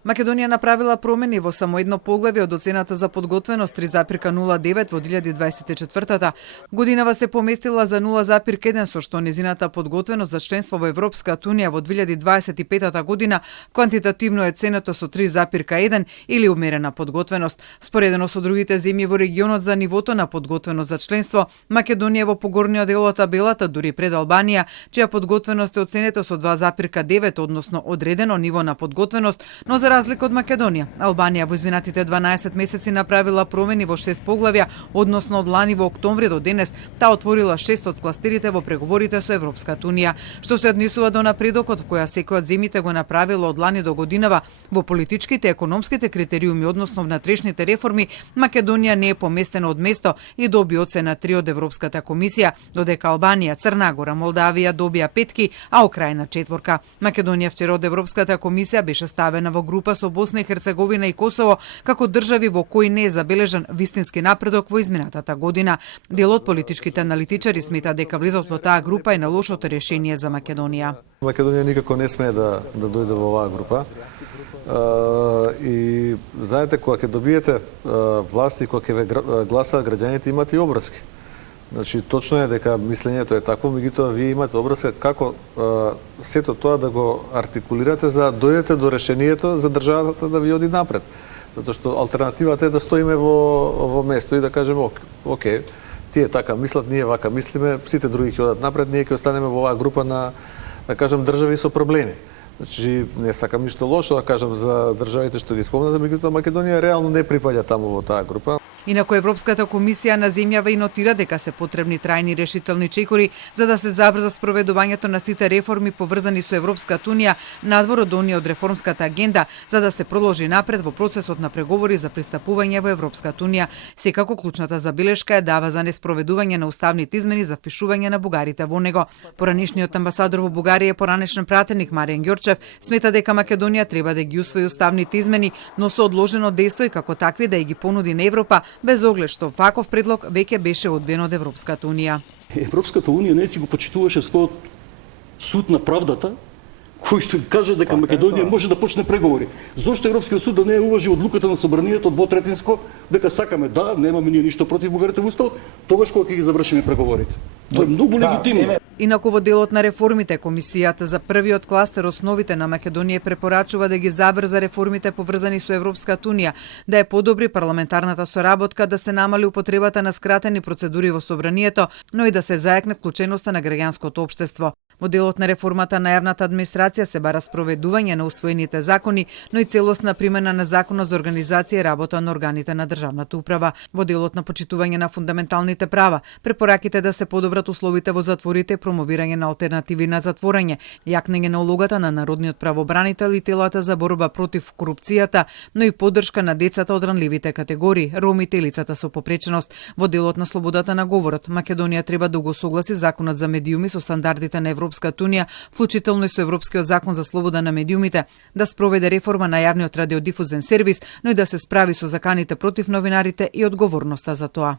Македонија направила промени во само едно поглавје од оцената за подготвеност 3,09 во 2024 годинава се поместила за 0,1 со што незината подготвеност за членство во Европската унија во 2025 година квантитативно е ценето со 3,1 или умерена подготвеност. Споредено со другите земји во регионот за нивото на подготвеност за членство, Македонија во погорниот дел од табелата, дури пред Албанија, чија подготвеност е оценета со 2,9, односно одредено ниво на подготвеност, но за разлика од Македонија, Албанија во изминатите 12 месеци направила промени во 6 поглавја, односно од лани во октомври до денес, таа отворила 6 од кластерите во преговорите со Европската унија, што се однесува до напредокот која секој од земјите го направила од лани до годинава во политичките и економските критериуми, односно внатрешните реформи. Македонија не е поместена од место и доби оцена 3 од Европската комисија, додека Албанија, Црна Гора, Молдавија добија 5, а Украина 4. Македонија вчера од Европската комисија беше ставена во група со Босна и Херцеговина и Косово како држави во кои не е забележан вистински напредок во изминатата година. Дел од политичките аналитичари смета дека влезот во таа група е на лошото решение за Македонија. Македонија никако не смее да дојде во оваа група. И знаете, кога ќе добиете власт и кога ќе ве гласаат граѓаните, имате и обврски. Значи, точно е дека мислењето е такво, меѓутоа вие имате обврска како сето тоа да го артикулирате за да дојдете до решението за државата да ви оди напред. Затоа што алтернативата е да стоиме во место и да кажеме окей, тие така мислат, ние вака мислиме, сите други ќе одат напред, ние ќе останеме во оваа група на, да кажем, држави со проблеми. Значи, не сакам ништо лошо да кажам за државите што ги спомнате, меѓутоа Македонија реално не припаѓа таму во таа група. Инаку Европската комисија на земјава и нотира дека се потребни трајни решителни чекори за да се забрза спроведувањето на сите реформи поврзани со Европската унија надвор од оние од реформската агенда, за да се продолжи напред во процесот на преговори за пристапување во Европската унија. Секако клучната забелешка е дава за неспроведување на уставните измени за впишување на бугарите во него. Поранешниот амбасадор во Бугарија, поранешен пратеник Маријан Ѓорчев, смета дека Македонија треба да ги усвои уставните измени, но со одложено дејство и како такви да ги понуди на Европа, без оглед што ваков предлог веќе беше одбиен од Европската унија. Европската унија не си го почитуваше својот суд на правдата, кој што каже дека Македонија може да почне преговори. Зошто Европскиот суд да не уважи одлуката на собранието двотретинско дека сакаме да, немаме ние ништо против бугарите во уставот, тогаш кога ќе ги завршиме преговорите. Тоа е многу легитимно. Инаку во делот на реформите, комисијата за првиот кластер основите на Македонија препорачува да ги забрза реформите поврзани со Европската унија, да е подобри парламентарната соработка, да се намали употребата на скратени процедури во собранието, но и да се зајакне вклученоста на граѓанското општество. Во делот на реформата на јавната администрација се бара спроведување на усвоените закони, но и целосна примена на Законот за организација и работа на органите на државната управа. Во делот на почитување на фундаменталните права, препораките да се подобрат условите во затворите, промовирање на алтернативи на затворање, јакнење на улогата на народниот правобранител и телата за борба против корупцијата, но и поддршка на децата од ранливите категории, ромите и лицата со попреченост. Во делот на слободата на говорот, Македонија треба да го согласи Законот за медиуми со стандардите на Европската унија, вклучително и со Европскиот закон за слобода на медиумите, да спроведе реформа на јавниот радиодифузен сервис, но и да се справи со заканите против новинарите и одговорноста за тоа.